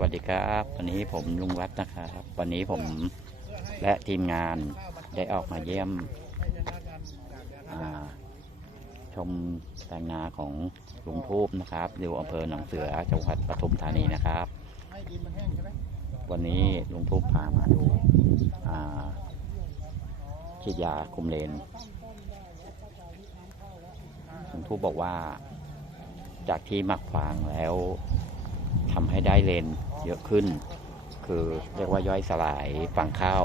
วัสดีครับ วันนี้ผมลุงวัดนะครับ วันนี้ผมและทีมงานได้ออกมาเยี่ยมชมแปลงนาของลุงทูบนะครับอยู่อำเภอหนองเสือจังหวัดปทุมธานีนะครับ วันนี้ลุงทูบพามาดูฉีดยาคุมเลนลุงทูบบอกว่าจากที่หมักฟางแล้ว ทำให้ได้เลนเยอะขึ้น คือเรียกว่าย่อยสลายฟางข้าว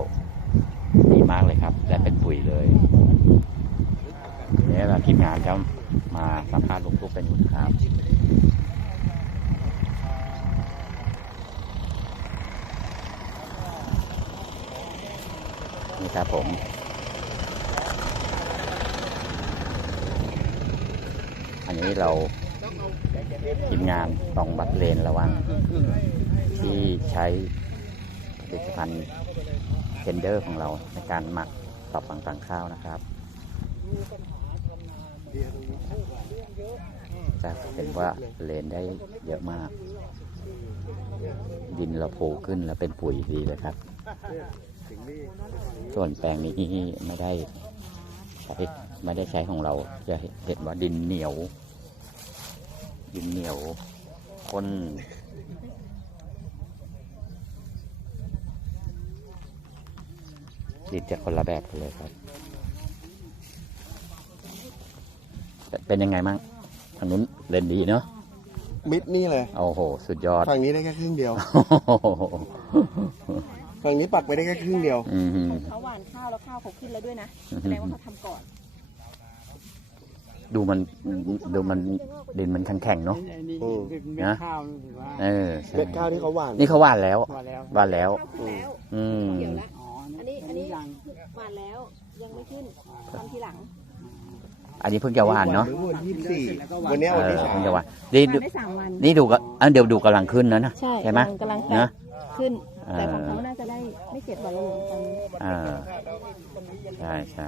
ดีมากเลยครับและเป็นปุ๋ยเลยเนี่ยเราทีมงานจะมาสัมภาษณ์ลุงทุกกันอยู่นะครับนี่ครับผมอันนี้เรา ทีมงานต้องบัดเลนระหว่างที่ใช้ผลิตภัณฑ์เทนเดอร์ของเราในการหมักต่อฝังตังข้าวนะครับจะเห็นว่าเลนได้เยอะมาก ดินเราโผล่ขึ้นแล้วเป็นปุ๋ยดีเลยครับ ส่วนแปลงนี้ไม่ได้ใช้ไม่ได้ใช้ของเราจะเห็นว่าดินเหนียว ดินเหนียวข้นดินจะคนละแบบกันเลยครับ เป็นยังไงมั่งทางนู้นเล่นดีเนาะมิดนี่เลยโอ้โห สุดยอดฝั่งนี้ได้แค่ครึ่งเดียวฝั่งนี้ปักไปได้แค่ครึ่งเดียว อืม เขาหว่านข้าวแล้วข้าวเขาขึ้นแล้วด้วยนะแสดงว่าเขาทำก่อน ดูมันดูมันดินมันแข็งๆเนาะอืมเป็นเม็ดนะข้าวถือว่าเออใช่เม็ดข้าวที่เขาหว่านนี่เขาหว่านแล้วพอแล้วหว่านแล้ว ข้าวขึ้นแล้วอืม เกี่ยวละอ๋ออันนี้ อันนี้ยังหว่านแล้ว ยังไม่ขึ้นทำทีหลัง อันนี้เพิ่งจะหว่านเนาะวันที่ยี่สิบสี่วันเนี้ยเอวันอที่สามเพิ่งจะหว่านนี่หดูว่านได้สามวัน นี่ดูก็อันเดี๋ยวดูกำลังขึ้นนะนะใช่ใช่ไหมกำลังนะขึ้น เออแต่ของเขาน่าจะได้ไม่เจ็ดวันแล้วตอนนี้ อ่าใช่ใช่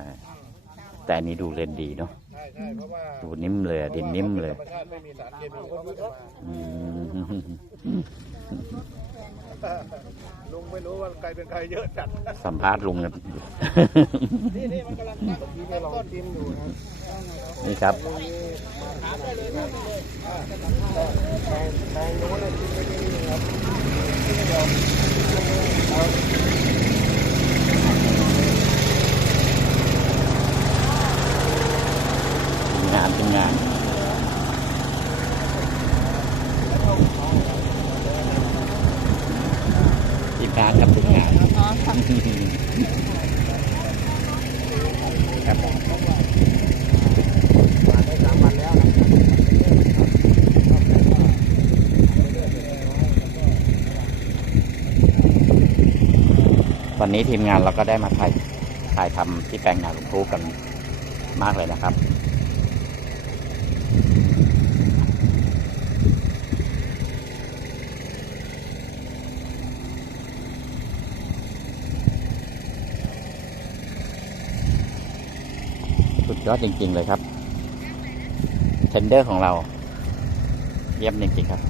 แต่อันนี้ดูเลนดีเนาะ ดูนิ่มเลยอะดินนิ่มเลยอืมลุงไม่รู้ว่าใครเป็นใครเยอะจัด สัมภาษณ์ลุงนะนี่นี่มันกำลังตั้งที่ไปลองชิมอยู่นะนี่ครับงานเป็นงาน ทีมงานกับทีมงาน อ๋อค่ะ ครับ วันนี้ทีมงานเราก็ได้มาถ่ายถ่ายทำที่แปลงนาหลวงพูกันมากเลยนะครับสุดยอดจริง ๆ เลยครับเทนเดอร์ของเรา เยี่ยมจริง ๆ ครับ